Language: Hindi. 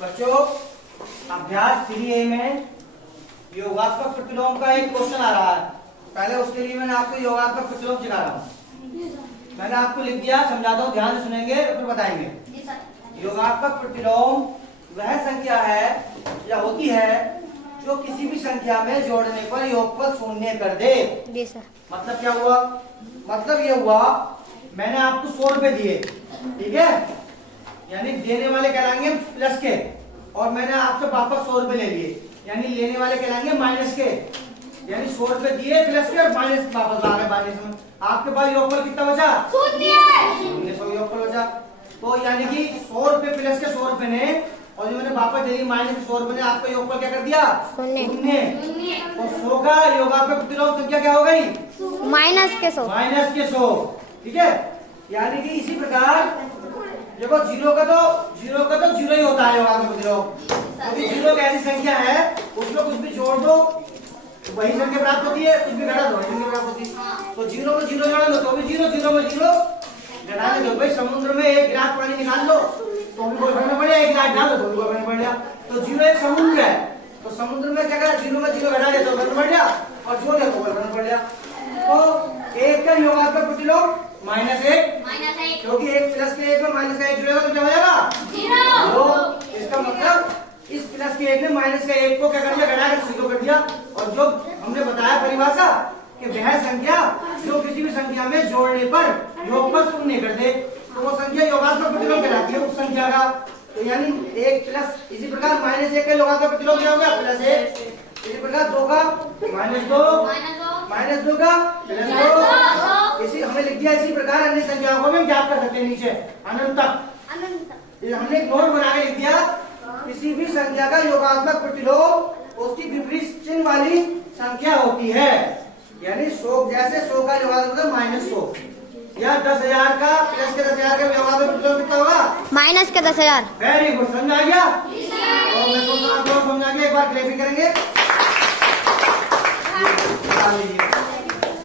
बच्चों अभ्यास 3A में योगात्मक प्रतिलोम का एक क्वेश्चन आ रहा है। पहले उसके लिए मैंने आपको योगात्मक प्रतिलोम सिखा रहा हूँ। मैंने आपको लिख दिया, समझाता हूँ, ध्यान से सुनेंगे फिर बताएंगे। योगात्मक प्रतिलोम वह संख्या है या होती है जो किसी भी संख्या में जोड़ने पर योगफल शून्य कर दे। जी सर। मतलब क्या हुआ? मतलब ये हुआ मैंने आपको 100 रुपए दिए, ठीक है, यानी देने वाले कहलाएंगे प्लस के, और मैंने आपसे वापस 100 रुपए ले लिए, यानी लेने वाले कहलाएंगे माइनस के। यानी 100 रुपए दिए प्लस के और माइनस वापस आ गए माइनस में। आपके पास योगफल कितना बचा? शून्य। 100 योगफल बचा। तो यानी कि 100 रुपए प्लस के 100 रुपए ने, और जो मैंने वापस दे दी माइनस के 100 रुपए ने, आपका योगफल क्या कर दिया? शून्य। तो 100 का योगात्मक प्रतिलोम संख्या क्या हो गई? माइनस के 100। माइनस के 100, ठीक है। यानी कि इसी प्रकार देखो जीरो का तो जीरो ही होता है योगात्मक प्रतिलोम, क्योंकि जीरो एक ऐसी संख्या है उसमें कुछ भी जोड़ दो तो वही संख्या प्राप्त होती है, कुछ भी घटा दो वही संख्या प्राप्त होती है। तो जीरो में जीरो जोड़ लो तो भी जीरो, जीरो में जीरो घटाने दो। भाई समुद्र में एक गिलास पानी निकाल लो तो भी कोई फर्क नहीं पड़ेगा, एक गिलास डाल दो तो भी कोई फर्क नहीं पड़ेगा। तो जीरो एक समुद्र है, तो समुद्र में क्या करा, जीरो में जीरो घटा दे तो फर्क पड़ गया, और जोड़ दे तो कोई फर्क पड़ गया। तो एक का योगात्मक प्रतिलोम -1, क्योंकि एक प्लस के एक में माइनस का एक जुड़ेगा तो क्या हो जाएगा? जीरो। इसका मतलब इस प्लस के एक ने माइनस का एक को क्या कर दिया? घटा के जीरो कर दिया। और जो हमने बताया परिभाषा कि वह संख्या जो किसी भी संख्या में जोड़ने पर योगफल शून्य कर दे तो वो संख्या योगात्मक प्रतिलोम कहलाती है उस संख्या का। तो यानी एक प्लस, इसी प्रकार -1 का योगात्मक प्रतिलोम क्या हो गया? +1। इसी प्रकार 2 का -2 का +2। इसी हमने लिख दिया। इसी प्रकार अन्य संख्याओं को भी हम ज्ञात कर सकते हैं नीचे अनंत तक। हमने एक नोट बना के लिख दिया, किसी भी संख्या का योगात्मक प्रतिलोम उसकी विपरीत चिन्ह वाली संख्या होती है। यानी 100, जैसे 100 का योगात्मक -100 या 10,000 का प्लस के 10,000 का योगात्मक प्रतिलोम कितना होगा? माइनस के 10,000। वेरी गुड, समझ आ गया? और मैं सोच रहा हूँ समझ आ गया, एक बार क्लैपिंग करेंगे।